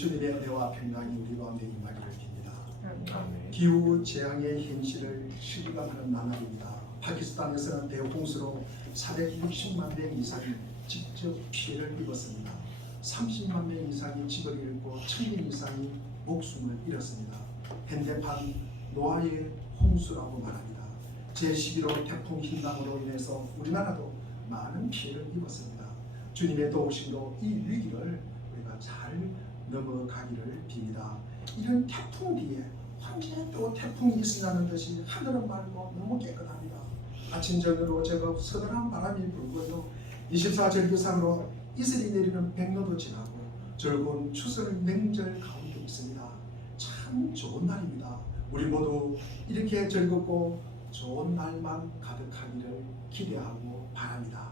주님의 은혜와 평강이 우리 가운데 임하기를 빕니다. 아멘. 기후 재앙의 현실을 실감하는 나날입니다. 파키스탄에서는 대홍수로 460만 명 이상이 직접 피해를 입었습니다. 30만 명 이상이 집을 잃고 1000명 이상이 목숨을 잃었습니다. 현대판 노아의 홍수라고 말합니다. 제11호 태풍 흰당으로 인해서 우리나라도 많은 피해를 입었습니다. 주님의 도우심으로 이 위기를 우리가 잘 넘어가기를 빕니다. 이런 태풍 뒤에 언제 또 태풍이 있으냐는 듯이 하늘은 맑고 너무 깨끗합니다. 아침 저녁으로 제법 서늘한 바람이 불고요. 24절기상으로 이슬이 내리는 백로도 지나고 즐거운 추석 명절 가운데 있습니다. 참 좋은 날입니다. 우리 모두 이렇게 즐겁고 좋은 날만 가득하기를 기대하고 바랍니다.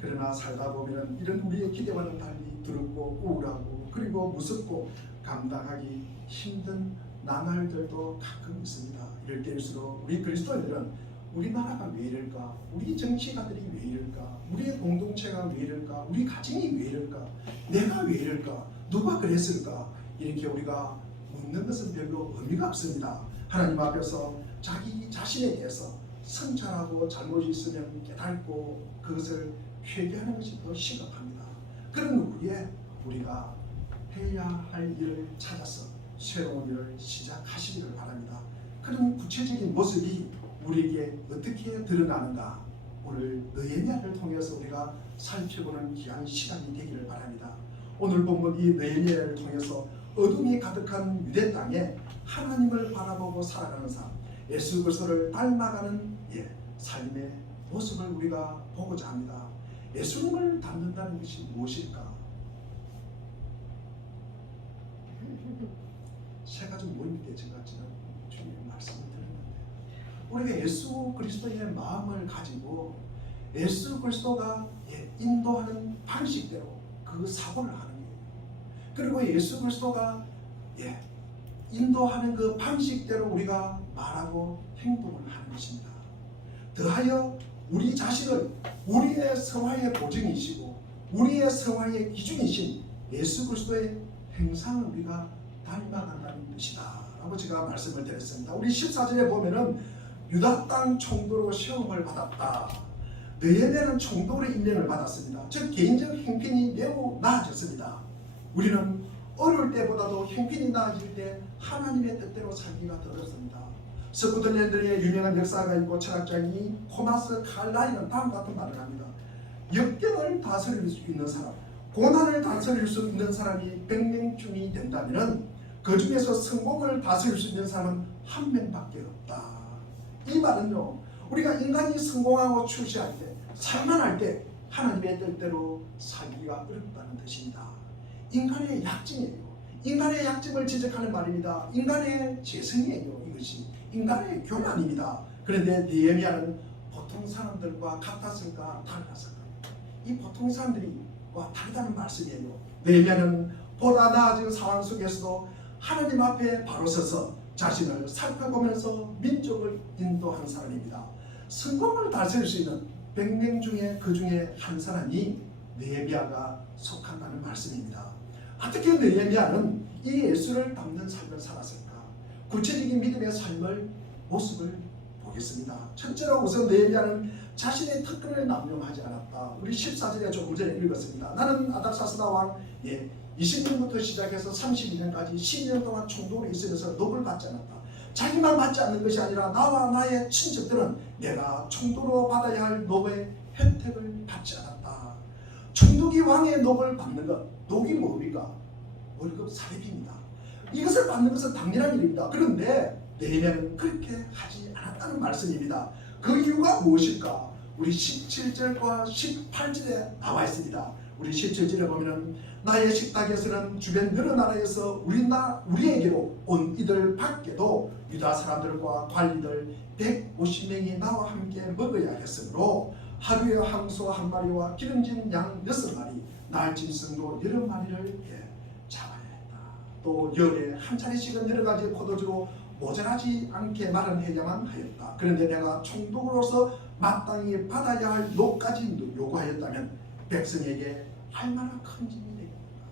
그러나 살다 보면 이런 우리의 기대와는 달리 두렵고 우울하고 그리고 무섭고 감당하기 힘든 나날들도 가끔 있습니다. 이럴 때일수록 우리 그리스도인들은 우리나라가 왜 이럴까? 우리 정치가들이 왜 이럴까? 우리의 공동체가 왜 이럴까? 우리 가정이 왜 이럴까? 내가 왜 이럴까? 누가 그랬을까? 이렇게 우리가 묻는 것은 별로 의미가 없습니다. 하나님 앞에서 자기 자신에 대해서 성찰하고 잘못이 있으면 깨닫고 그것을 회개하는 것이 더 시급합니다. 그런 후에 우리가 해야 할 일을 찾아서 새로운 일을 시작하시기를 바랍니다. 그런 구체적인 모습이 우리에게 어떻게 드러나는가 오늘 느헤미야를 통해서 우리가 살펴보는 귀한 시간이 되기를 바랍니다. 오늘 본문 이 느헤미야를 통해서 어둠이 가득한 유대 땅에 하나님을 바라보고 살아가는 삶, 예수 그리스도를 닮아가는 삶의 모습을 우리가 보고자 합니다. 예수님을 닮는다는 것이 무엇일까? 세 가지 모임 때 제가 지난 주에 말씀을 드렸는데 우리가 예수 그리스도의 마음을 가지고 예수 그리스도가 인도하는 방식대로 그 사고를 하는 거예요. 그리고 예수 그리스도가 인도하는 그 방식대로 우리가 말하고 행동을 하는 것입니다. 더하여 우리 자신을 우리의 성화의 보증이시고 우리의 성화의 기준이신 예수 그리스도의 행상을 우리가 닮아간다는 뜻이다 라고 제가 말씀을 드렸습니다. 우리 14절에 보면은 유다 땅 총독으로 시험을 받았다. 느헤미야는 총독으로 임명을 받았습니다. 즉 개인적 형편이 매우 나아졌습니다. 우리는 어려울 때보다도 형편이 나아질 때 하나님의 뜻대로 살기가 더 어렵습니다. 스코틀랜드의 유명한 역사가 있고 철학자인 토마스 칼라이는 다음 같은 말을 합니다. 역경을 다스릴 수 있는 사람, 고난을 다스릴 수 있는 사람이 100명쯤이 된다면 그 중에서 성공을 다스릴 수 있는 사람은 한 명밖에 없다. 이 말은요, 우리가 인간이 성공하고 출세할 때, 살만할 때 하나님의 뜻대로 살기가 어렵다는 뜻입니다. 인간의 약점이에요. 인간의 약점을 지적하는 말입니다. 인간의 재성이에요. 이것이 인간의 교만입니다. 그런데 느헤미야는 보통 사람들과 같았을까 달랐을까? 이 보통 사람들과 다르다는 말씀이에요. 느헤미야는 보다 나아진 상황 속에서도 하나님 앞에 바로 서서 자신을 살펴보면서 민족을 인도하는 사람입니다. 성공을 다스릴 수 있는 100명 중에 그 중에 한 사람이 느헤미야가 속한다는 말씀입니다. 어떻게 느헤미야는 이 예수를 닮는 삶을 살았을까? 구체적인 믿음의 삶을 모습을 보겠습니다. 첫째로 우선 느헤미야는 자신의 특권을 남용하지 않았다. 우리 14절에 조금 전에 읽었습니다. 나는 아닥사스다 왕 20년부터 시작해서 32년까지 12년 동안 총독으로 있으면서 놉을 받지 않았다. 자기만 받지 않는 것이 아니라 나와 나의 친척들은 내가 총독으로 받아야 할 놉의 혜택을 받지 않았다. 총독이 왕의 놉을 받는 것, 놉이 뭡니까? 월급 사례비입니다. 이것을 받는 것은 당연한 일입니다. 그런데 느헤미야는 그렇게 하지 않았다는 말씀입니다. 그 이유가 무엇일까? 우리 17절과 18절에 나와 있습니다. 우리 17절에 보면 나의 식탁에서는 주변 여러 나라에서 우리에게로 온 이들 밖에도 유다 사람들과 관리들 150명이 나와 함께 먹어야겠으므로 하루에 황소 1마리와 기름진 양 6마리, 날짐승도 여러 마리를 잡아야 했다. 또 열에 한 차례씩은 여러 가지 포도주로 모자라지 않게 마련해야만 하였다. 그런데 내가 총독으로서 마땅히 받아야 할 놉까지 요구하였다면 백성에게 얼마나 큰 짐이 되겠는가.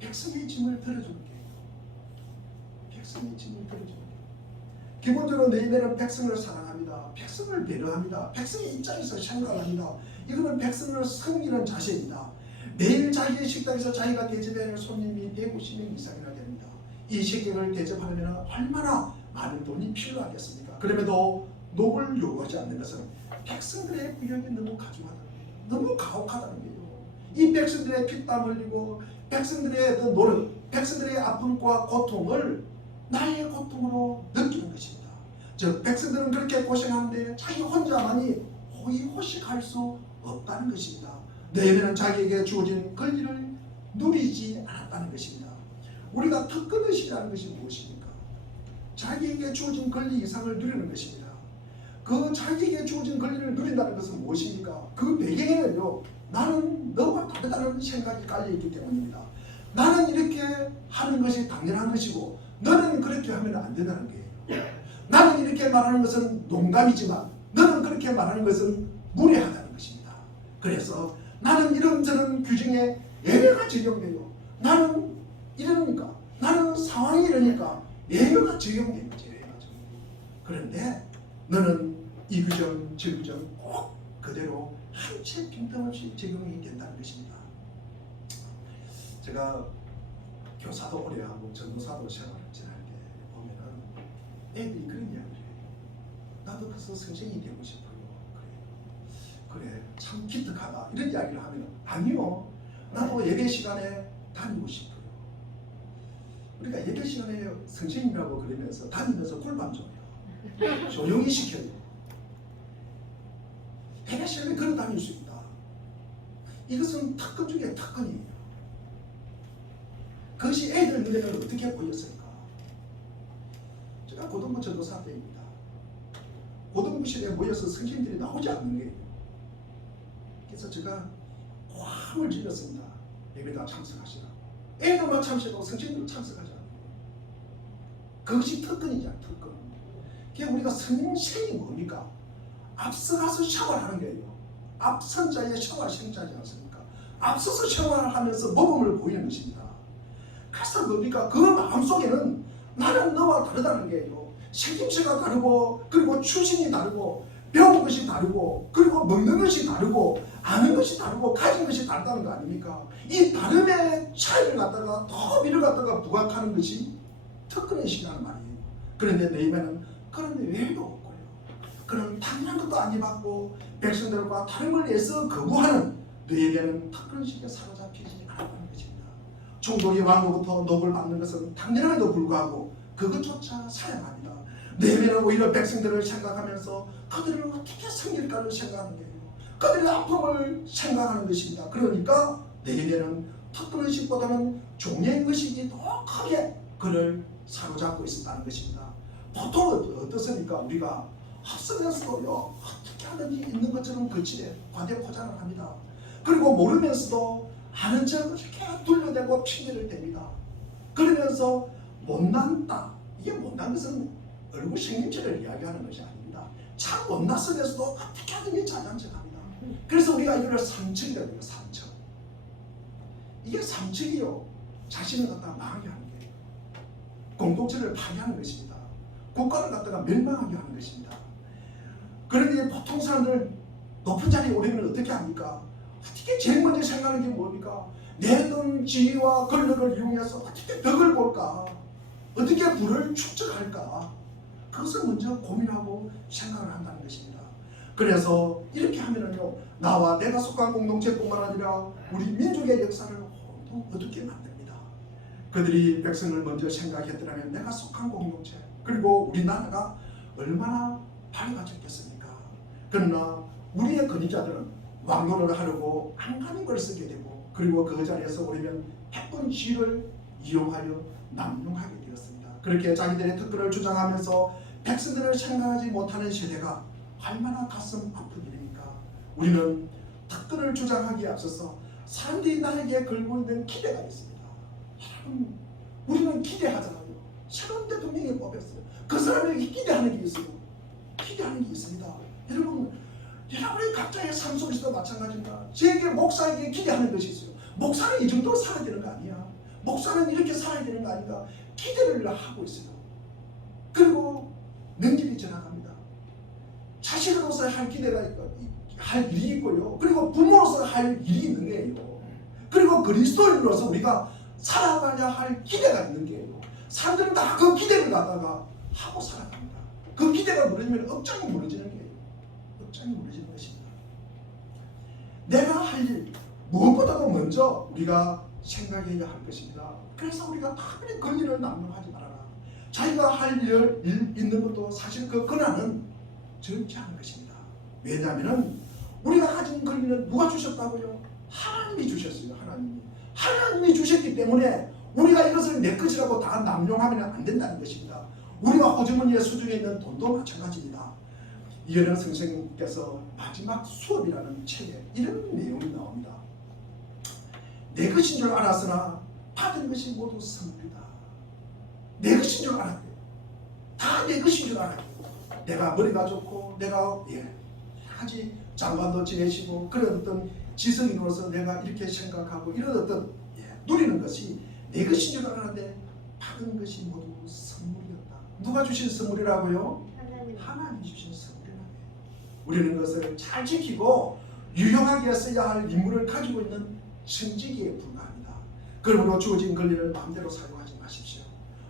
백성의 짐을 들어주는 게 백성의 짐을 들어주는 게 기본적으로 너희들은 백성을 사랑합니다. 백성을 배려합니다. 백성의 입장에서 생각합니다. 이거는 백성을 섬기는 자세입니다. 매일 자기의 식당에서 자기가 대접하는 손님이 150명 이상이나 됩니다. 이 식객을 대접하려면 얼마나 많은 돈이 필요하겠습니까? 그럼에도 녹을 요구하지 않는 것은 백성들의 부력이 너무 가중하다는 거예요. 너무 가혹하다는 거예요. 이 백성들의 피땀 흘리고 백성들의 노력, 백성들의 아픔과 고통을 나의 고통으로 느끼는 것입니다. 즉 백성들은 그렇게 고생하는데 자기 혼자만이 호의호식할 수 없다는 것입니다. 너희는 자기에게 주어진 권리를 누리지 않았다는 것입니다. 우리가 특권의식이라는 것이 무엇입니까? 자기에게 주어진 권리 이상을 누리는 것입니다. 그 자기에게 주어진 권리를 누린다는 것은 무엇입니까? 그 배경에는요, 나는 너와 다르다는 생각이 깔려있기 때문입니다. 나는 이렇게 하는 것이 당연한 것이고 너는 그렇게 하면 안 된다는 거예요. 나는 이렇게 말하는 것은 농담이지만 너는 그렇게 말하는 것은 무례하다는 것입니다. 그래서 나는 이런저런 규정에 예외가 적용돼요. 나는 이러니까, 나는 상황이 이러니까 예외가 적용된 거죠. 그런데 너는 이 규정, 저 규정 꼭 그대로 한 채 빈틈없이 적용이 된다는 것입니다. 제가 교사도 오래 하고 전도사도 생활을 지날 때 보면은 애들이 그런 이야기를 해요. 나도 커서 선생님이 되고 싶어요. 그래 참 기특하다 이런 이야기를 하면 아니요, 나도 예배 시간에 다니고 싶어요. 우리가 예배 시간에 선생님이라고 그러면서 다니면서 꿀밤 줘요. 조용히 시켜요. 예배 시간에 걸어 다닐 수 있다. 이것은 특권 중에 특권이에요. 그것이 애들 눈에는 어떻게 보였을까? 제가 고등부 전도사 때입니다. 고등부실에 모여서 선생님들이 나오지 않는 거예요. 그래서 제가 화를 질렀습니다. 예배당 참석하시라고. 애들만 참석하고 선생님들 참석하지 않는 거예요. 그것이 특권이죠, 특권. 그게 우리가 선생이 뭡니까? 앞서가서 샤워를 하는 거예요. 앞선 자에 샤워 생자지 않습니까? 앞서서 샤워를 하면서 모범을 보이는 것입니다. 그래서 뭡니까? 그 마음속에는 나는 너와 다르다는 거예요. 생김새가 다르고, 그리고 출신이 다르고, 배운 것이 다르고, 그리고 먹는 것이 다르고, 아는 것이 다르고, 가진 것이 다르다는 거 아닙니까? 이 다름의 차이를 갖다가 더 위를 갖다가 부각하는 것이 특권의식이라는 말이에요. 그런데 내 입에는 그런 외에도 없고요. 그런 당연한 것도 아니받고 백성들과 다름을 애써 거부하는 너에게는 특권의식에 사로잡히지 않았다는 것입니다. 총독이 왕으로부터 녹을 받는 것은 당연함에도 불구하고 그것조차 사양합니다. 내면은 오히려 백성들을 생각하면서 그들을 어떻게 섬길까를 생각하는 거예요. 그들의 아픔을 생각하는 것입니다. 그러니까 내면은 특권의식보다는 종행의식이 더 크게 그를 사로잡고 있었다는 것입니다. 보통 어떻습니까? 우리가 합성에서도요, 어떻게 하든지 있는 것처럼 거칠게 과대 포장을 합니다. 그리고 모르면서도 아는 척 이렇게 둘러대고 핑계를 댑니다. 그러면서 못난다. 이게 못난 것은 얼굴 생김새를 이야기하는 것이 아닙니다. 참 못났으면서도 어떻게 하든지 잘난 척합니다. 그래서 우리가 이걸 삼척이라고 해요. 삼척. 이게 삼척이요, 자신을 갖다가 망하게 하는 거예요. 공동체를 파괴하는 것입니다. 국가를 갖다가 멸망하게 하는 것입니다. 그런데 보통 사람들 높은 자리에 오려면 어떻게 합니까? 어떻게 제일 먼저 생각하는 게 뭡니까? 내 돈, 지위와 권력을 이용해서 어떻게 덕을 볼까? 어떻게 부를 축적할까? 그것을 먼저 고민하고 생각을 한다는 것입니다. 그래서 이렇게 하면은요, 나와 내가 속한 공동체뿐만 아니라 우리 민족의 역사를 어둡게 만듭니다. 그들이 백성을 먼저 생각했더라면 내가 속한 공동체, 그리고 우리나라가 얼마나 밝아졌겠습니까? 그러나 우리의 권위자들은 왕노를 하려고 안가는 걸 쓰게 되고, 그리고 그 자리에서 오려면 해본 지위를 이용하여 남용하게 되었습니다. 그렇게 자기들의 특권을 주장하면서 백성들을 생각하지 못하는 세대가 얼마나 가슴 아픈 일입니까? 우리는 특권을 주장하기에 앞서서 사람들이 나에게 걸고 있는 기대가 있습니다. 여러분, 우리는 기대하잖아요. 새로운 대통령이 뽑혔어요. 그 사람에게 기대하는 게 있어요. 기대하는 게 있습니다. 여러분, 여러분의 각자의 삶 속에서도 마찬가지입니다. 제게 목사에게 기대하는 것이 있어요. 목사는 이 정도로 살아야 되는 거 아니야. 목사는 이렇게 살아야 되는 거 아닌가 기대를 하고 있어요. 그리고 명절이 지나갑니다. 자식으로서 할 기대가 있고 할 일이 있고요. 그리고 부모로서 할 일이 있는 거예요. 그리고 그리스도인으로서 우리가 살아가야 할 기대가 있는 거예요. 사람들은 다 그 기대를 갖다가 하고 살아갑니다. 그 기대가 무너지면 억장이 무너지는 거예요. 억장이 무너지는 것입니다. 내가 할 일 무엇보다도 먼저 우리가 생각해야 할 것입니다. 그래서 우리가 다분히 권리를 남용하지 말아라. 자기가 할 일 있는 것도 사실 그 권한은 적지 않은 것입니다. 왜냐하면 우리가 가진 권리는 누가 주셨다고요? 하나님이 주셨어요. 하나님이 주셨기 때문에 우리가 이것을 내 것이라고 다 남용하면 안 된다는 것입니다. 우리가 호주머니에 수중에 있는 돈도 마찬가지입니다. 이현영 선생님께서 마지막 수업이라는 책에 이런 내용이 나옵니다. 내 것인 줄 알았으나 받은 것이 모두 선물이다. 내 것인 줄 알았대요. 다 내 것인 줄 알았대요. 내가 머리가 좋고 내가 아주 장관도 지내시고 그런 어떤 지성인으로서 내가 이렇게 생각하고 이런 어떤 누리는 것이 내 것인 줄 알았는데 받은 것이 모두 선물이었다. 누가 주신 선물이라고요? 하나님이 주신 선물이라고요. 우리는 그것을 잘 지키고 유용하게 써야 할 임무를 가지고 있는 청지기에 불과합니다. 그러므로 주어진 권리를 마음대로 사용하지 마십시오.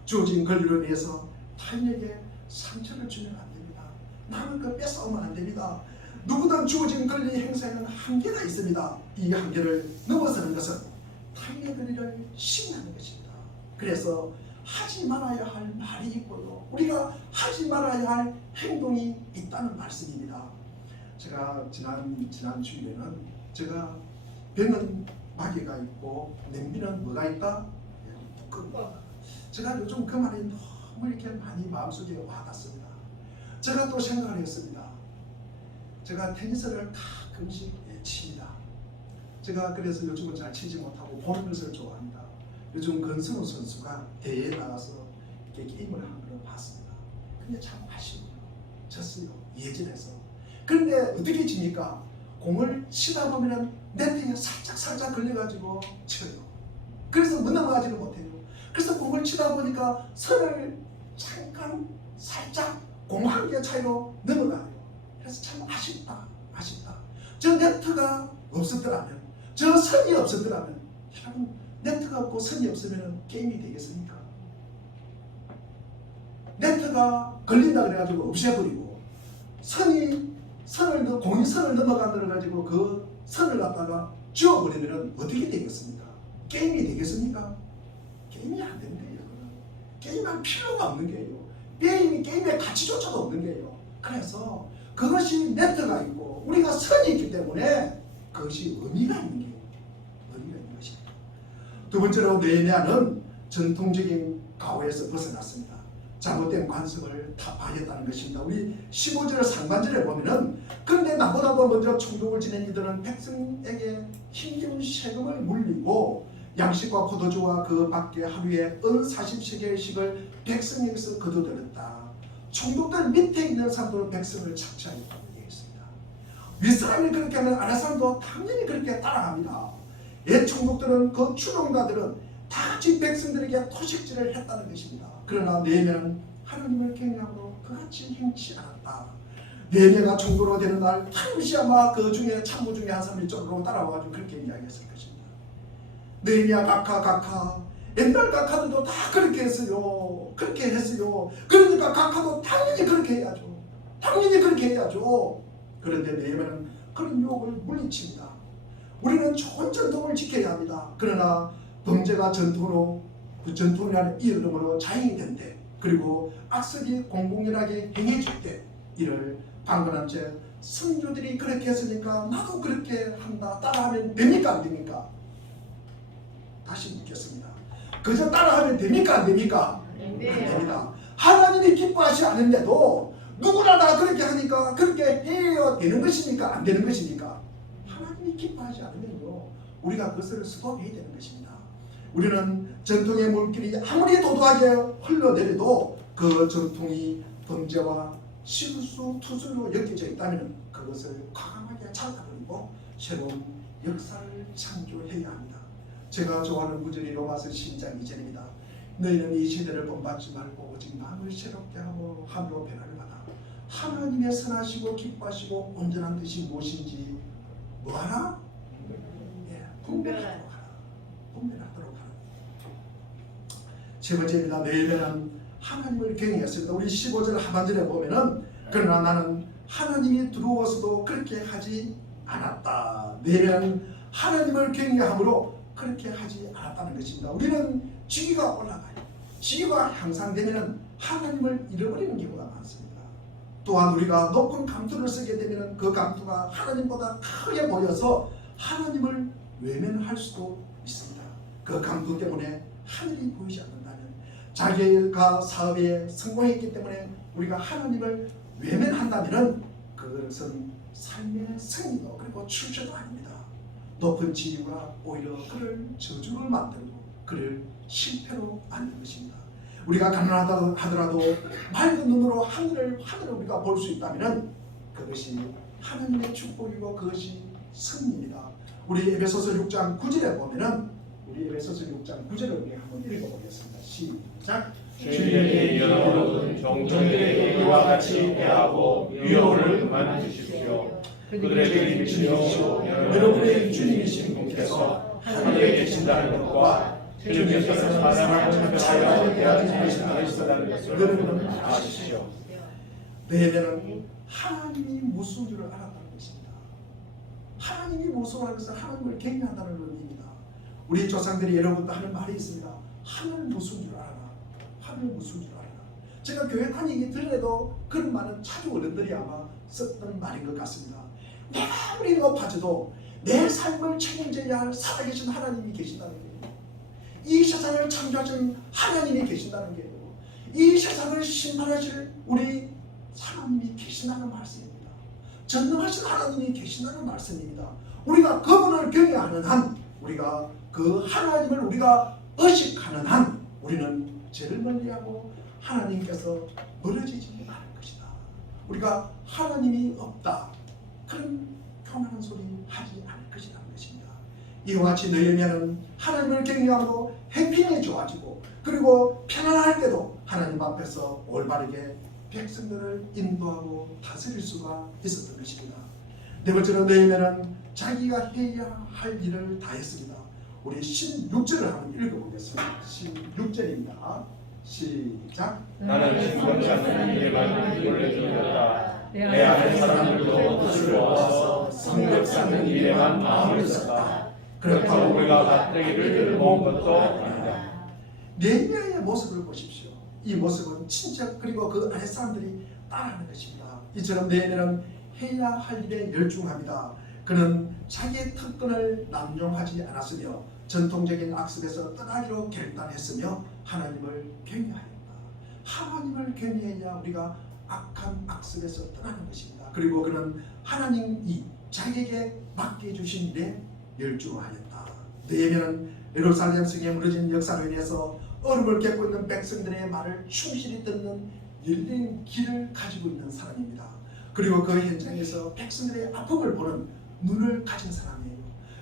주어진 권리를 위해서 타인에게 상처를 주면 안 됩니다. 남을 거 뺏어오면 안 됩니다. 누구든 주어진 권리 행사에는 한계가 있습니다. 이 한계를 넘어서는 것은 타인의 권리를 침해하는 것입니다. 그래서 하지 말아야 할 말이 있고요. 우리가 하지 말아야 할 행동이 있다는 말씀입니다. 제가 지난 주일에는 제가 병은 마개가 있고 냄비는 뭐가 있다? 제가 요즘 그 말이 너무 이렇게 많이 마음속에 와닿습니다. 제가 또 생각을 했습니다. 제가 테니스를 가끔씩 칩니다. 제가 그래서 요즘은 잘 치지 못하고 보는 것을 좋아합니다. 요즘 권선우 선수가 대회에 나가서 이렇게 게임을 하는 걸 봤습니다. 근데 참 아쉬워요. 졌어요. 예전에서. 그런데 어떻게 칩니까? 공을 치다 보면 네트에 살짝 걸려가지고 쳐요. 그래서 못 넘어가지를 못해요. 그래서 공을 치다 보니까 선을 잠깐 살짝 공 한 개 차이로 넘어가요. 그래서 참 아쉽다. 저 네트가 없었더라면, 저 선이 없었더라면, 여러분 네트가 없고 선이 없으면 게임이 되겠습니까? 네트가 걸린다 그래가지고 없애버리고 공이 선을 넘어간다 그래가지고 그 선을 갖다가 지워버리면 어떻게 되겠습니까? 게임이 되겠습니까? 게임이 안 되는 거예요. 게임할 필요가 없는 거예요. 게임의 가치조차도 없는 거예요. 그래서 그것이 네트가 있고 우리가 선이 있기 때문에 그것이 의미가 있는 거예요. 의미가 있는 것입니다. 두 번째로 느헤미야는 전통적인 가오에서 벗어났습니다. 잘못된 관습을 타파하였다는 것입니다. 우리 15절 상반절에 보면은 그런데 나보다도 먼저 총독을 지낸 이들은 백성에게 힘겨운 세금을 물리고 양식과 포도주와 그 밖에 하루에 40세겔씩을 백성에게서 거둬들였다. 총독들 밑에 있는 사람들은 백성을 착취하였다고 얘기했습니다. 윗사람이 그렇게 하면 아랫사람도 당연히 그렇게 따라갑니다. 옛 총독들은 그 추종자들은 다 같이 백성들에게 토식질을 했다는 것입니다. 그러나 느헤미야는 하나님을 경외함으로 그같이 행치 않았다. 느헤미야가 총독으로 되는 날 당시 아마 그 중에 참모 중에 한 사람이 이쪽으로 따라와가지고 그렇게 이야기했을 것입니다. 느헤미야 각하 옛날 각하들도 다 그렇게 했어요. 그러니까 각하도 당연히 그렇게 해야죠. 그런데 느헤미야는 그런 유혹을 물리칩니다. 우리는 좋은 전통을 지켜야 합니다. 그러나 범죄가 전통으로 그 전통이라는 이름으로 자행이 된대. 그리고 악설이 공공연하게 행해질 때 이를 방관한 채 성도들이 그렇게 했으니까 나도 그렇게 한다. 따라하면 됩니까? 안 됩니까? 다시 묻겠습니다. 그저 따라하면 됩니까? 안 됩니까? 안 됩니다. 하나님이 기뻐하지 않는데도 누구나 다 그렇게 하니까 그렇게 해야 되는 것입니까? 안 되는 것입니까? 하나님이 기뻐하지 않으면요 우리가 그것을 수도해야 되는 것입니다. 우리는 전통의 물길이 아무리 도도하게 흘러내려도 그 전통이 범죄와 실수, 투술로 엮여져 있다면 그것을 과감하게 잘라버리고 새로운 역사를 창조해야 합니다. 제가 좋아하는 구절이 로마서 12장 2절입니다. 너희는 이 시대를 본받지 말고 오직 마음을 새롭게 하고 하늘로 변화를 받아 하나님의 선하시고 기뻐하시고 온전한 뜻이 무엇인지 뭐하라? 분별하도록 하라. 분별하도록 하라. 세 번째입니다. 너희는 하나님을 경외했습니다. 우리 15절 하반절에 보면은 그러나 나는 하나님이 두려워서도 그렇게 하지 않았다. 너희는 하나님을 경외함으로 그렇게 하지 않았다는 것입니다. 우리는 지위가 올라가요. 지위가 향상되면 하나님을 잃어버리는 경우가 많습니다. 또한 우리가 높은 감투를 쓰게 되면 그 감투가 하나님보다 크게 보여서 하나님을 외면할 수도 있습니다. 그 감투 때문에 하늘이 보이지 않는다면 자기가 사업에 성공했기 때문에 우리가 하나님을 외면한다면 그것은 삶의 승리도 그리고 출세도 아닙니다. 높은 지위가 오히려 그를 저주를 만들고 그를 실패로 만든 것입니다. 우리가 가난하다 하더라도 맑은 눈으로 하늘을 우리가 볼 수 있다면 그것이 하나님의 축복이고 그것이 승리입니다. 우리 에베소서 6장 9절에 보면은 우리 에베소서 6장 9절을 우리 한번 읽어보겠습니다. 시작. 주님의 여러분 종들에게 이와 같이 대하고 유효를 만드십시오. 그들에게 주시오 여러분의 주님이신 분께서 하늘에 계신다는 것과 주님께서 사람을 창조하여 대하지 않으시다는 것을 여러분은 아시시오. 너희는 하나님이 무슨 줄을 알았다는 것입니다. 하나님이 무서워하는 것은 하나님을 경외한다는 의미입니다. 우리 조상들이 여러분도 하는 말이 있습니다. 하늘 무슨 줄 알아? 하늘 무슨 줄 알아? 제가 교회 다니기 전에도 그런 말은 차주 어른들이 아마 썼던 말인 것 같습니다. 내가 아무리 높아져도 내 삶을 책임져야 할 살아계신 하나님이 계신다는 거예요. 이 세상을 창조하신 하나님이 계신다는 거예요. 이 세상을 심판하실 우리 하나님이 계신다는 말씀입니다. 전능하신 하나님이 계신다는 말씀입니다. 우리가 그분을 경외하는 한, 우리가 그 하나님을 우리가 의식하는 한 우리는 죄를 멀리하고 하나님께서 멀어지지 않을 것이다. 우리가 하나님이 없다 그런 교만한 소리 하지 않을 것이라는 것입니다. 이와 같이 너희는 하나님을 경외하고 행편이 좋아지고 그리고 편안할 때도 하나님 앞에서 올바르게 백성들을 인도하고 다스릴 수가 있었던 것입니다. 네 번째로 너희는 자기가 해야 할 일을 다 했습니다. 우리 16절을 한번 읽어보겠습니다. 16절입니다. 시작. 나는 심상치 않는 일에만 기울여 주었다. 내 안에 사람들도 뜻을 모아서 성벽 쌓는 일에만 마음을 썼다. 그렇다고 우리가 가뜩이를 모은 것도 아니다. 네헤미야의 모습을 보십시오. 이 모습은 친척 그리고 그 아랫 사람들이 따라하는 것입니다. 이처럼 네헤미야는 해야 할 일에 열중합니다. 그는 자기의 특권을 남용하지 않았으며 전통적인 악습에서 떠나기로 결단했으며 하나님을 경외하였다. 하나님을 경외해야 우리가 악한 악습에서 떠나는 것입니다. 그리고 그는 하나님이 자기에게 맡겨주신 일에 열중하였다. 네헤미야는 예루살렘 성에 무너진 역사로 인해서 어려움을 겪고 있는 백성들의 말을 충실히 듣는 열린 귀를 가지고 있는 사람입니다. 그리고 그 현장에서 백성들의 아픔을 보는 눈을 가진 사람이에요.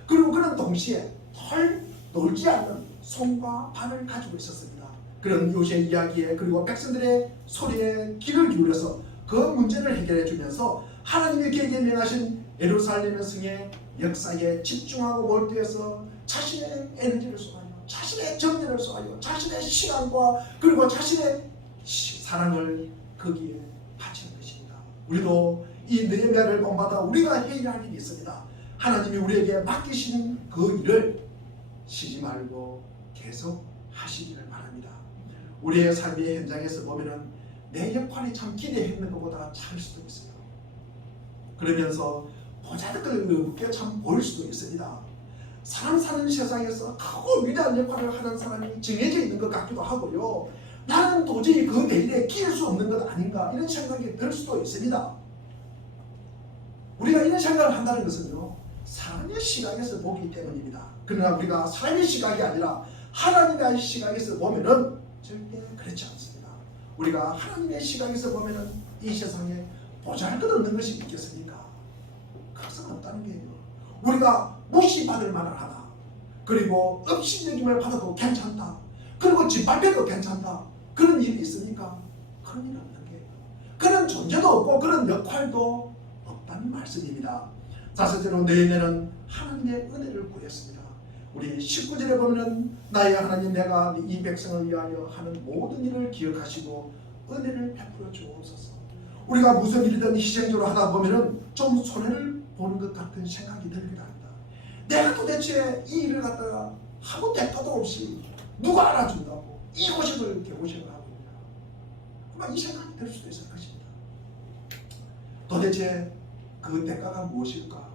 그리고 그는 동시에 덜 놀지 않는 손과 발을 가지고 있었습니다. 그런 요새 이야기에 그리고 백성들의 소리에 귀를 기울여서 그 문제를 해결해 주면서 하나님이 그에게 명하신 예루살렘 성의 역사에 집중하고 몰두해서 자신의 에너지를 쏟아요. 자신의 정열을 쏟아요. 자신의 시간과 그리고 자신의 사랑을 거기에 바치는 것입니다. 우리도 이 느헤미야를 본받아 우리가 해야 할 일이 있습니다. 하나님이 우리에게 맡기시는 그 일을 쉬지 말고 계속 하시기를 바랍니다. 우리의 삶의 현장에서 보면은 내 역할이 참 기대했는 것보다 작을 수도 있어요. 그러면서 보잘것없게 참 보일 수도 있습니다. 사람 사는 세상에서 크고 위대한 역할을 하는 사람이 정해져 있는 것 같기도 하고요. 나는 도저히 그 내일에 끼일 수 없는 것 아닌가 이런 생각이 들 수도 있습니다. 우리가 이런 생각을 한다는 것은요, 사람의 시각에서 보기 때문입니다. 그러나 우리가 사람의 시각이 아니라 하나님의 시각에서 보면은 절대 그렇지 않습니다. 우리가 하나님의 시각에서 보면은 이 세상에 보잘것없는 것이 있겠습니까? 그것은 없다는 거예요. 우리가 무시받을 만하다. 그리고 업신여김을 받아도 괜찮다. 그리고 짓밟혀도 괜찮다. 그런 일이 있으니까 그런 일 없는 게 그런 존재도 없고 그런 역할도 없다는 말씀입니다. 다섯째로 너희는 하나님의 은혜를 구했습니다. 우리 19절에 보면은 나의 하나님 내가 이 백성을 위하여 하는 모든 일을 기억하시고 은혜를 베풀어 주옵소서. 우리가 무슨 일이든 희생적으로 하다 보면은 좀 손해를 보는 것 같은 생각이 들기도 합니다. 내가 도대체 이 일을 갖다가 아무 대가도 없이 누가 알아준다고 이 고생을 이렇게 고생을 하고 있나, 아마 이 생각이 들 수도 있을 것입니다. 도대체 그 대가가 무엇일까?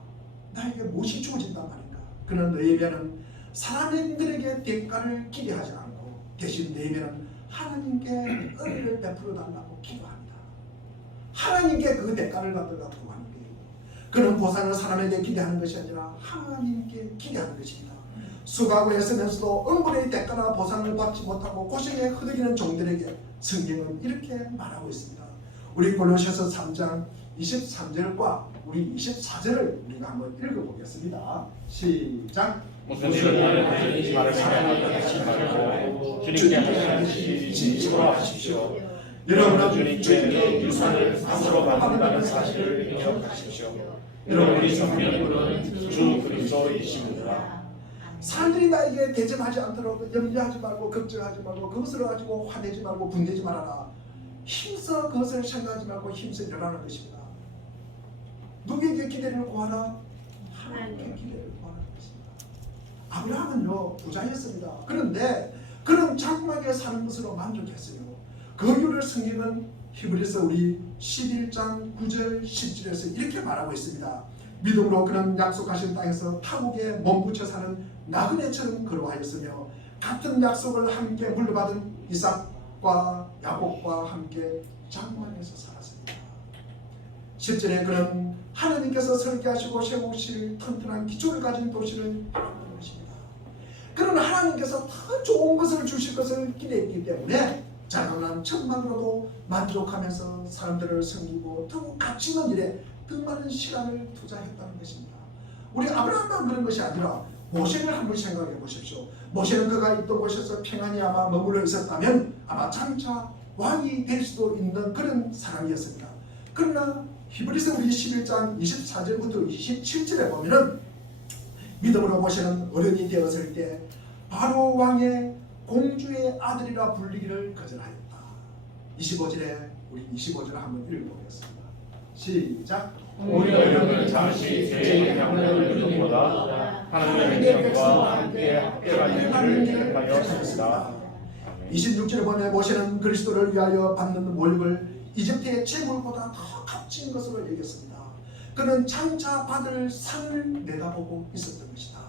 나에게 무엇이 주어진단 말인가? 그는 너희에게는 사람들에게 대가를 기대하지 않고 대신 너희에게는 하나님께 은혜를 베풀어 달라고 기도합니다. 하나님께 그 대가를 갖다가 구하는 거예요. 그는 보상을 사람에게 기대하는 것이 아니라 하나님께 기대하는 것입니다. 수고하고 애쓰면서도 응분의 대가나 보상을 받지 못하고 고생에 흐느끼는 종들에게 성경은 이렇게 말하고 있습니다. 우리 골로새서 3장 23절과 우리 24절을 우리가 한번 읽어보겠습니다. 시작. 무슨 일을 하든지 말을 하지 말고 주님께 하시는 진심으로 하십시오. 여러분은 주님께 유산을 상으로 받는다는 사실을 기억하십시오. 여러분이 섬기는 분은 주 그리스도이십니다. 사람들이 나에게 대접하지 않도록 염려하지 말고 걱정하지 말고 그것을 가지고 화내지 말고 분내지 말아라. 힘써 그것을 생각하지 말고 힘써 일어나는 것입니다. 누구에게 기대를 구하라? 하나님께 기대를 구하는 것입니다. 아브라함은요 부자였습니다. 그런데 그는 자그마하게 사는 것으로 만족했어요. 그 이유를 성경은 히브리서 우리 11장 9절 10절에서 이렇게 말하고 있습니다. 믿음으로 그는 약속하신 땅에서 타국에 몸붙여 사는 나그네처럼 그러하였으며 같은 약속을 함께 물려받은 이삭과 야곱과 함께 장막에서 살았습니다. 10절에 그는 하나님께서 설계하시고 세우실 튼튼한 기초를 가진 도시를 바라보는 것입니다. 그는 하나님께서 더 좋은 것을 주실 것을 기대했기 때문에 자그마한 천만으로도 만족하면서 사람들을 섬기고 더욱 가치 있는 일에 더 많은 시간을 투자했다는 것입니다. 우리 아브라함만 그런 것이 아니라 모세를 한번 생각해 보십시오. 모세는 그가 있던 곳에서 평안히 아마 머물러 있었다면 아마 장차 왕이 될 수도 있는 그런 사람이었습니다. 그러나 히브리서 우리 11장 24절부터 27절에 보면은 믿음으로 모세는 어른이 되었을 때 바로 왕의 공주의 아들이라 불리기를 거절하였다. 25절에 우리 25절 한번 읽어보겠습니다. 시작. 오히려 여러분은 잠시 죄의 향을 누리는 것보다 하나님의 영광과 함께 합격하는 길을 택하였습니다. 26절에 보면 모세는 그리스도를 위하여 받는 월급을 이집트의 재물보다 더 값진 것으로 여겼습니다. 그는 장차 받을 상을 내다보고 있었던 것이다.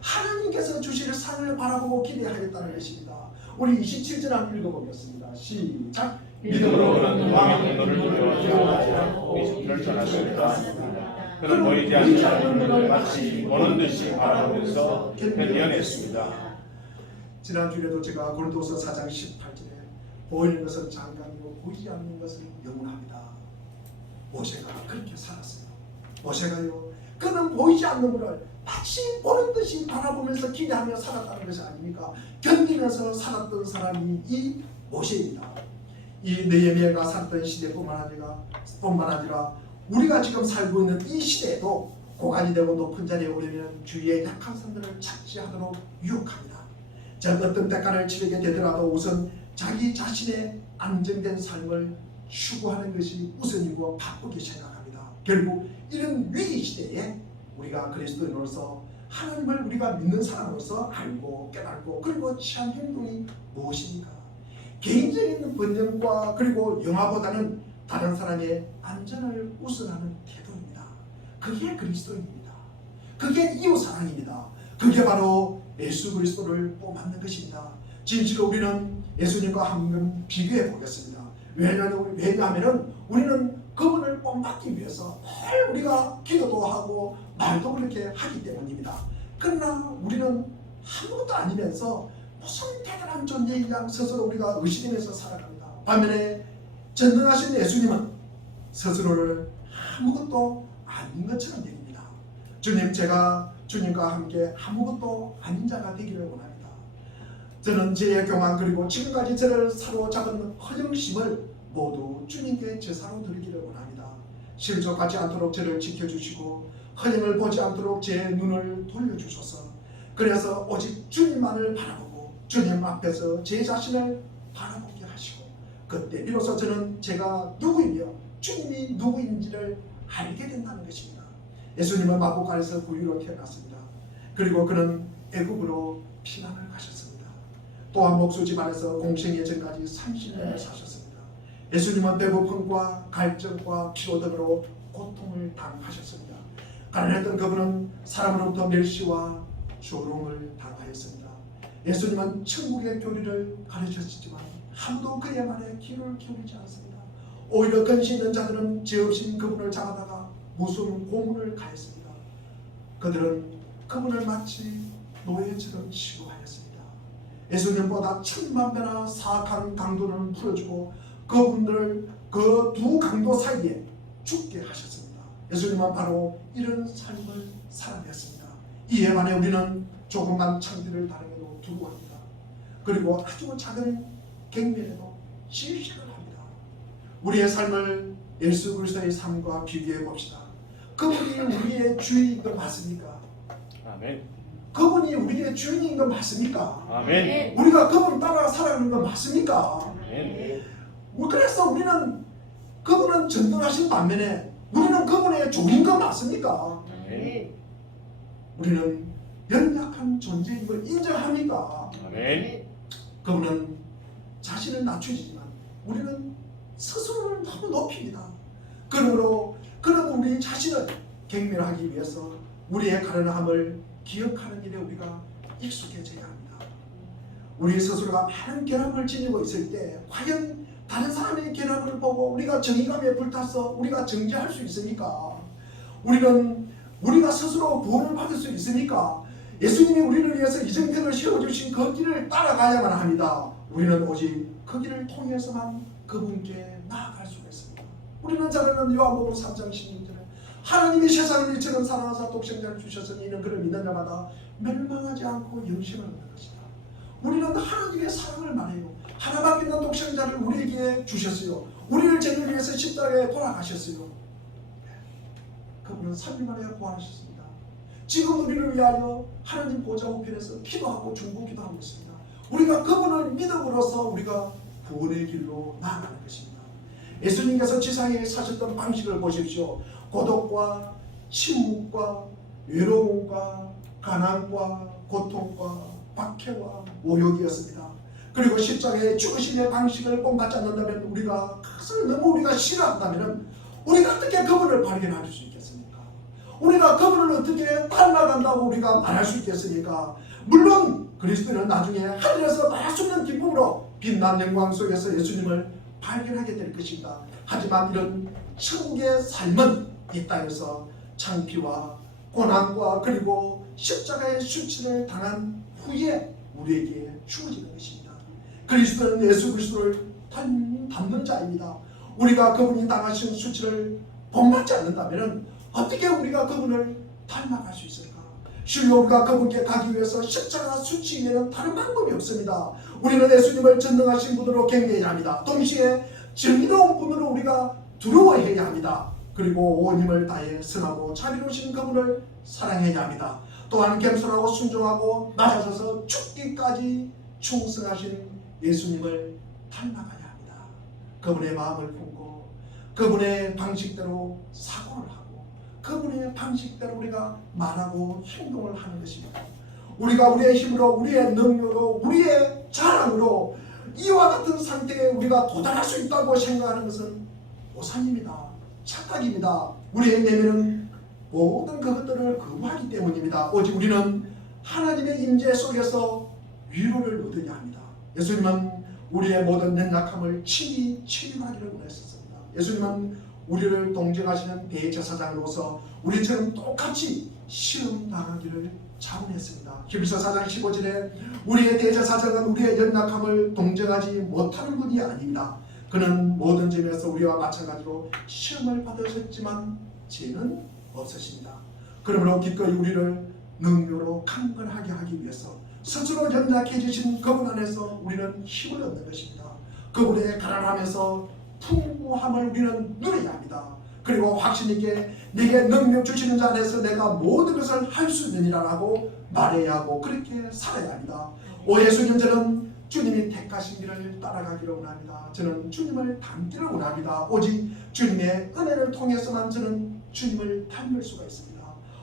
하나님께서 주실 상을 바라보고 기대하였다는 것입니다. 우리 27절 한번 읽어보겠습니다. 시작. 믿음으로 그는 왕의 너를 두려워하고 이집트를 전하였습니다. 그는 보이지 않는 하나님을 마치 보는 듯이 바라보면서 견뎌냈습니다. 지난주에도 제가 고린도서 4장 18절에 보이는 것은 장관이고 보이지 않는 것은 영원합니다. 모세가 그렇게 살았어요. 모세가요, 그는 보이지 않는 것을 마치 보는 듯이 바라보면서 기대하며 살았다는 것이 아닙니까? 견디면서 살았던 사람이 이 모세입니다. 이 느헤미야가 살던 시대뿐만 아니라 우리가 지금 살고 있는 이 시대에도 고관이 되고 높은 자리에 오려면 주위의 약한 사람들을 착지하도록 유혹합니다. 어떤 대가를 치르게 되더라도 우선 자기 자신의 안정된 삶을 추구하는 것이 우선이고 바쁘게 생각합니다. 결국 이런 위기 시대에 우리가 그리스도인으로서 하나님을 우리가 믿는 사람으로서 알고 깨닫고 그리고 취한 행동이 무엇입니까? 개인적인 번영과 그리고 영화보다는 다른 사람의 안전을 우선하는 태도입니다. 그게 그리스도인입니다. 그게 이웃사랑입니다. 그게 바로 예수 그리스도를 뽑는 것입니다. 진실로 우리는 예수님과 한번 비교해 보겠습니다. 왜냐하면 우리는 그분을 뽑기 위해서 늘 우리가 기도도 하고 말도 그렇게 하기 때문입니다. 그러나 우리는 아무것도 아니면서 무슨 대단한 존재인 양 스스로 우리가 의심하면서 살아갑니다. 반면에 전능하신 예수님은 스스로를 아무것도 아닌 것처럼 여깁니다. 주님, 제가 주님과 함께 아무것도 아닌 자가 되기를 원합니다. 저는 제 경험 그리고 지금까지 저를 사로잡은 허영심을 모두 주님께 제사로 드리기를 원합니다. 실족하지 않도록 저를 지켜주시고 허영을 보지 않도록 제 눈을 돌려주셔서 그래서 오직 주님만을 바라보고 주님 앞에서 제 자신을 바라보게 하시고 그때 비로소 저는 제가 누구이며 주님이 누구인지를 알게 된다는 것입니다. 예수님은 마구간에서 부유로 태어났습니다. 그리고 그는 애굽으로 피난을 가셨습니다. 또한 목수 집안에서 공생애 전까지 30년을 사셨습니다. 예수님은 배고픔과 갈증과 피로 등으로 고통을 당하셨습니다. 가난했던 그분은 사람으로부터 멸시와 조롱을 당하였습니다. 예수님은 천국의 교리를 가르쳤지만 아무도 그의 말에 귀를 기울이지 않습니다. 오히려 근심 있는 자들은 죄 없인 그분을 잡아다가 무슨 고문을 가했습니다. 그들은 그분을 마치 노예처럼 취급하였습니다. 예수님보다 1000만 배나 사악한 강도를 풀어주고 그분들을 그 두 강도 사이에 죽게 하셨습니다. 예수님은 바로 이런 삶을 살아냈습니다. 이에 반해 우리는 조금만 창피를 당해도 두려워합니다. 그리고 아주 작은 갱면에도 실실을 합니다. 우리의 삶을 예수 그리스도의 삶과 비교해 봅시다. 그분이 우리의 주인인 것 맞습니까? 아멘. 그분이 우리의 주인인 것 맞습니까? 아멘. 우리가 그분 따라 살아가는 것 맞습니까? 아멘. 그래서 우리는 그분은 전능하신 반면에 우리는 그분의 종인 것 맞습니까? 아멘. 우리는 연약한 존재인 걸 인정합니까? 아멘. 그분은 자신을 낮추지만 우리는 스스로를 너무 높입니다. 그러므로 그런 우리 자신을 경멸하기 위해서 우리의 가련함을 기억하는 일에 우리가 익숙해져야 합니다. 우리 스스로가 많은 결함을 지니고 있을 때 과연 다른 사람의 결함을 보고 우리가 정의감에 불타서 우리가 정죄할 수 있습니까? 우리가 스스로 구원을 받을 수 있습니까? 예수님이 우리를 위해서 이정표를 세워주신 그 길을 따라가야만 합니다. 우리는 오직 그 길을 통해서만 그분께 나아갈 수가 있습니다. 우리는 잘 아는 요한복음 3장 16절에 하나님이 세상을 이처럼 사랑하사 독생자를 주셨으니 이는 그를 믿는 자마다 멸망하지 않고 영생을 얻는 것이다. 우리는 하나님의 사랑을 말해요. 하나밖에 없는 독생자를 우리에게 주셨어요. 우리를 죄를 위해서 십자가에 돌아가셨어요. 그분은 3일 만에 구원하셨습니다. 지금 우리를 위하여 하나님 보좌 우편에서 기도하고 중보기도 하고 있습니다. 우리가 그분을 믿음으로써 우리가 구원의 길로 나아가는 것입니다. 예수님께서 지상에 사셨던 방식을 보십시오. 고독과 침묵과 외로움과 가난과 고통과 박해와 모욕이었습니다. 그리고 십자가의 죽으심의 방식을 본받지 않는다면 우리가 그것을 너무 우리가 싫어한다면 우리가 어떻게 그분을 발견할 수 있겠습니까? 우리가 그분을 어떻게 닮아간다고 우리가 말할 수 있겠습니까? 물론 그리스도는 나중에 하늘에서 말할 수 없는 기쁨으로 빛난 영광 속에서 예수님을 발견하게 될 것입니다. 하지만 이런 천국의 삶은 이 땅에서 창피와 고난과 그리고 십자가의 수치를 당한 후에 우리에게 주어지는 것입니다. 그리스도는 예수 그리스도를 닮는 자입니다. 우리가 그분이 당하신 수치를 본받지 않는다면 어떻게 우리가 그분을 닮아갈 수 있을까? 실로 우리가 그분께 가기 위해서 십자가 수치 외에는 다른 방법이 없습니다. 우리는 예수님을 전능하신 분으로 경배해야 합니다. 동시에 정의로운 분으로 우리가 두려워해야 합니다. 그리고 온 힘을 다해 선하고 자비로우신 그분을 사랑해야 합니다. 또한 겸손하고 순종하고 낮아져서 죽기까지 충성하신 예수님을 닮아가야 합니다. 그분의 마음을 품고 그분의 방식대로 사고를 하고 그분의 방식대로 우리가 말하고 행동을 하는 것입니다. 우리가 우리의 힘으로 우리의 능력으로 우리의 자랑으로 이와 같은 상태에 우리가 도달할 수 있다고 생각하는 것은 오산입니다. 착각입니다. 우리의 내면은 모든 그것들을 거부하기 때문입니다. 오직 우리는 하나님의 임재 속에서 위로를 얻어야 합니다. 예수님은 우리의 모든 연약함을 친히 치유하기를 원하셨습니다. 예수님은 우리를 동정하시는 대제사장으로서 우리처럼 똑같이 시험당하기를 자원했습니다. 히브리서 4장 15절에 우리의 대제사장은 우리의 연약함을 동정하지 못하는 분이 아닙니다. 그는 모든 점에서 우리와 마찬가지로 시험을 받으셨지만 죄는 없으십니다. 그러므로 기꺼이 우리를 능력으로 강건하게 하기 위해서 스스로 연약해지신 그분 안에서 우리는 힘을 얻는 것입니다. 그분의 가난함에서 풍부함을 우리는 누려야 합니다. 그리고 확신 있게 내게 능력 주시는 자 안에서 내가 모든 것을 할 수 있느니라고 말해야 하고 그렇게 살아야 합니다. 오 예수님, 저는 주님이 택하신 길을 따라가기를 원합니다. 저는 주님을 닮기를 원합니다. 오직 주님의 은혜를 통해서만 저는 주님을 닮을 수가 있습니다.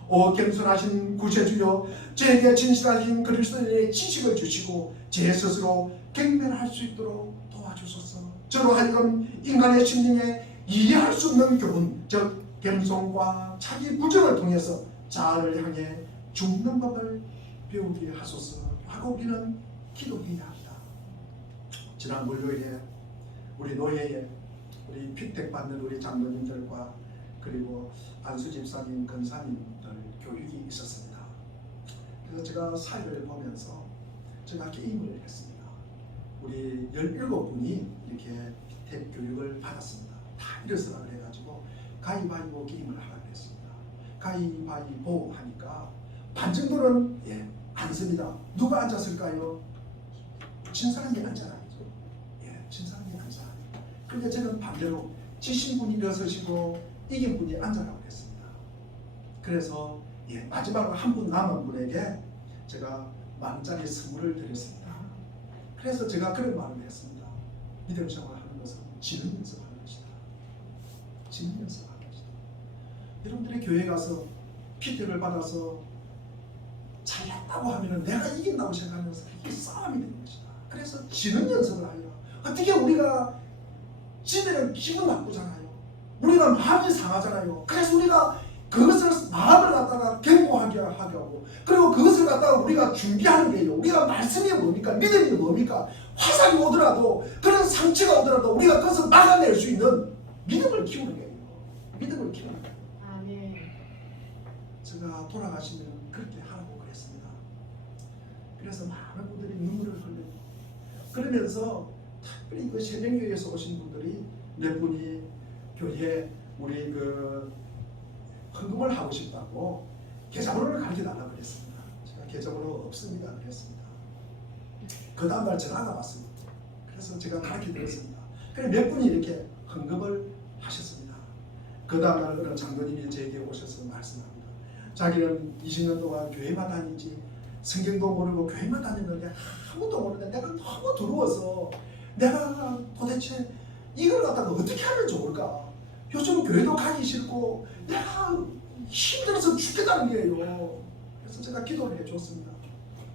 오 겸손하신 구세주여, 저에게 진실하신 그리스도인의 지식을 주시고 제 스스로 경배할 수 있도록 도와주소서. 저로 하여금 인간의 심령에 이해할 수 없는 교훈, 즉 겸손과 자기 부정을 통해서 자아를 향해 죽는 법을 배우게 하소서 하고 우리는 기도해야 합니다. 지난 월요일에 우리 노예에 우리 피택받는 우리 장로님들과 그리고 안수 집사님, 권사님들 교육이 있었습니다. 그래서 제가 사회를 보면서 제가 게임을 했습니다. 우리 17분이 이렇게 피택 교육을 받았습니다. 다 일어서라 그래가지고 가위바위보 게임을 하라 그랬습니다. 가위바위보 하니까 반 정도는 안 씁니다. 누가 앉았을까요? 진 사람이 앉아라. 진 사람이 앉아라. 그런데 저는 반대로 지신 분이 일어서시고 이긴 분이 앉아라고 했습니다. 그래서 마지막으로 한 분 남은 분에게 제가 10,000원짜리 선물을 드렸습니다. 그래서 제가 그런 말을 했습니다. 믿음 생활하는 것은 지는 연습하는 것이다. 지는 연습하는 것이다. 여러분들의 교회 가서 피택을 받아서 잘났다고 하면 내가 이긴다고 생각하면서 이게 싸움이 되는 것이다. 그래서 지는 연습을 하여 어떻게 우리가 지면 기분 나쁘잖아요. 우리가 마음이 상하잖아요. 그래서 우리가 그것을 마음을 갖다가 견고하게 하고 그리고 그것을 갖다가 우리가 준비하는 게요. 우리가 말씀이 뭡니까? 믿음이 뭡니까? 화살이 오더라도 그런 상처가 오더라도 우리가 그것을 막아낼 수 있는 믿음을 키우는 거예요. 믿음을 키우는 거예요. 아멘. 제가 돌아가시면 그렇게 하라고 그랬습니다. 그래서 많은 분들이 눈물을 흘려요. 그러면서 특별히 그 새정교회에서 오신 분들이 몇 분이 교회에 우리 그 헌금을 하고 싶다고 계좌번호를 가르쳐달라고 그랬습니다. 제가 계좌번호 없습니다 그랬습니다. 그 다음날 전화가 왔습니다. 그래서 제가 가르쳐드렸습니다. 그래 몇 분이 이렇게 헌금을 하셨습니다. 그 다음날 어느 장로님이 제게 오셔서 말씀합니다. 자기는 20년 동안 교회만 다니지 성경도 모르고 교회만 다녔는데 아무도 모르는데 내가 너무 두려워서 내가 도대체 이걸 갖다가 어떻게 하면 좋을까? 요즘 교회도 가기 싫고 내가 힘들어서 죽겠다는 거예요. 그래서 제가 기도를 해줬습니다.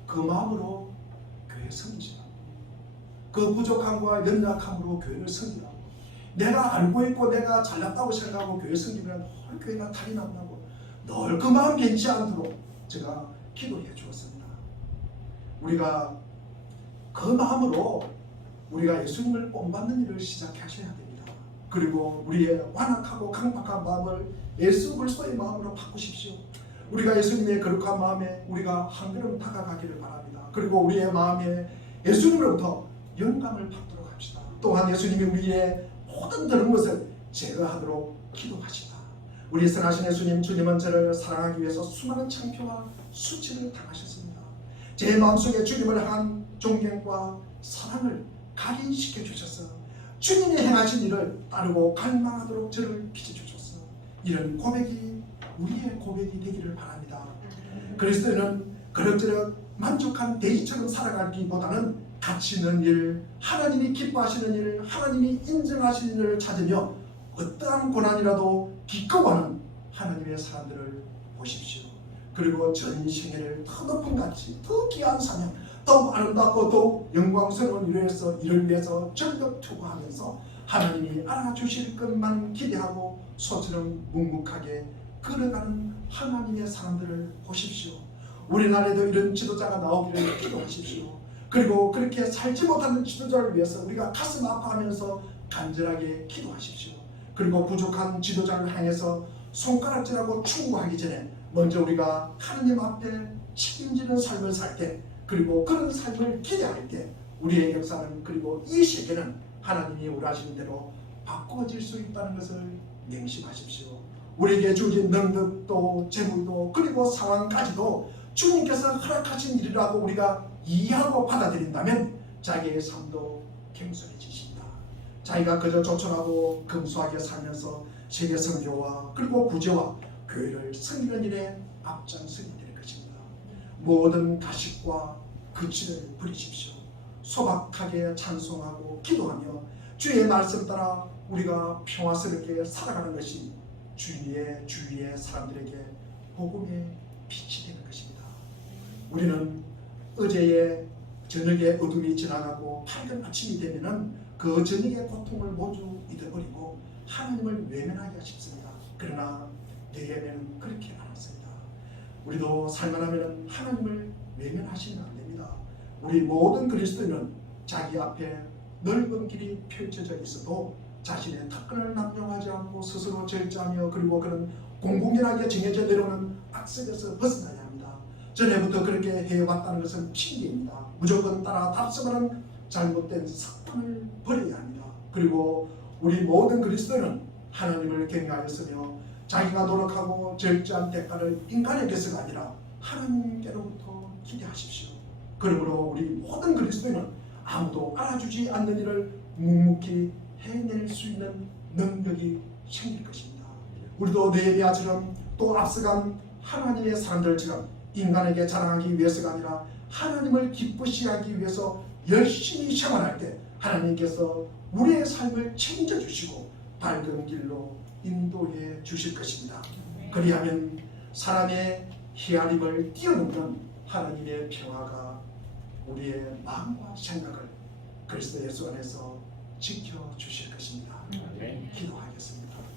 그 마음으로 교회 섬기시라고. 그 부족함과 연약함으로 교회를 섬기라고. 내가 알고 있고 내가 잘났다고 생각하고 교회 섬기면 헐 교회가 탈이 난다고 늘 그 마음 변치 않도록 제가 기도해 주었습니다. 우리가 그 마음으로 우리가 예수님을 본받는 일을 시작하셔야 됩니다. 그리고 우리의 완악하고 강박한 마음을 예수 그리스도의 마음으로 바꾸십시오. 우리가 예수님의 거룩한 마음에 우리가 한 걸음 다가가기를 바랍니다. 그리고 우리의 마음에 예수님으로부터 영감을 받도록 합시다. 또한 예수님이 우리의 모든 다른 것을 제거하도록 기도하시다. 우리 선하신 예수님, 주님은 저를 사랑하기 위해서 수많은 창피와 수치를 당하셨습니다. 제 마음속에 주님을 향한 존경과 사랑을 각인시켜 주셔서 주님이 행하신 일을 따르고 갈망하도록 저를 빚어주셨어. 이런 고백이 우리의 고백이 되기를 바랍니다. 그리스도는 그럭저럭 만족한 돼지처럼 살아가기보다는 가치 있는 일, 하나님이 기뻐하시는 일, 하나님이 인정하시는 일을 찾으며 어떠한 고난이라도 기꺼워하는 하나님의 사람들을 보십시오. 그리고 전 생애를 더 높은 가치, 더 귀한 사명, 더욱 아름답고 더욱 영광스러운 일을 위해서 전력 투구하면서 하나님이 알아주실 것만 기대하고 소처럼 묵묵하게 걸어가는 하나님의 사람들을 보십시오. 우리나라에도 이런 지도자가 나오기를 기도하십시오. 그리고 그렇게 살지 못하는 지도자를 위해서 우리가 가슴 아파하면서 간절하게 기도하십시오. 그리고 부족한 지도자를 향해서 손가락질하고 충고하기 전에 먼저 우리가 하나님 앞에 책임지는 삶을 살 때, 그리고 그런 삶을 기대할 때 우리의 역사는, 그리고 이 세계는 하나님이 원하시는 대로 바꿔질 수 있다는 것을 명심하십시오. 우리에게 주어진 능력도 재물도 그리고 상황까지도 주님께서 허락하신 일이라고 우리가 이해하고 받아들인다면 자기의 삶도 겸손해지신다. 자기가 그저 조촐하고 금수하게 살면서 세계 선교와 그리고 구제와 교회를 섬기는 일에 앞장서게 될 것입니다. 모든 가식과 그치를 버리십시오. 소박하게 찬송하고 기도하며 주의 말씀 따라 우리가 평화스럽게 살아가는 것이 주위의 사람들에게 복음의 빛이 되는 것입니다. 우리는 어제의 저녁의 어둠이 지나가고 밝은 아침이 되면은 그 저녁의 고통을 모두 잊어버리고 하나님을 외면하기가 쉽습니다. 그러나 느헤미야는 그렇게 않았습니다. 우리도 살만하면 하나님을 외면하시면 안 됩니다. 우리 모든 그리스도인은 자기 앞에 넓은 길이 펼쳐져 있어도 자신의 특권을 남용하지 않고 스스로 절제하며 그리고 그런 공공연하게 정해져 내려오는 악습에서 벗어나야 합니다. 전에부터 그렇게 해왔다는 것은 핑계입니다. 무조건 따라 답습하는 잘못된 습관을 버려야 합니다. 그리고 우리 모든 그리스도인은 하나님을 경외하였으며 자기가 노력하고 절제한 대가를 인간에게서가 아니라 하나님께로부터 기대하십시오. 그러므로 우리 모든 그리스도인은 아무도 알아주지 않는 일을 묵묵히 해낼 수 있는 능력이 생길 것입니다. 우리도 느헤미야처럼 또 앞서간 하나님의 사람들처럼 인간에게 자랑하기 위해서가 아니라 하나님을 기쁘시게 하기 위해서 열심히 생활할 때 하나님께서 우리의 삶을 책임져주시고 밝은 길로 인도해 주실 것입니다. 그리하면 사람의 헤아림을 뛰어넘는 하나님의 평화가 우리의 마음과 생각을 그리스도 예수 안에서 지켜주실 것입니다. 기도하겠습니다.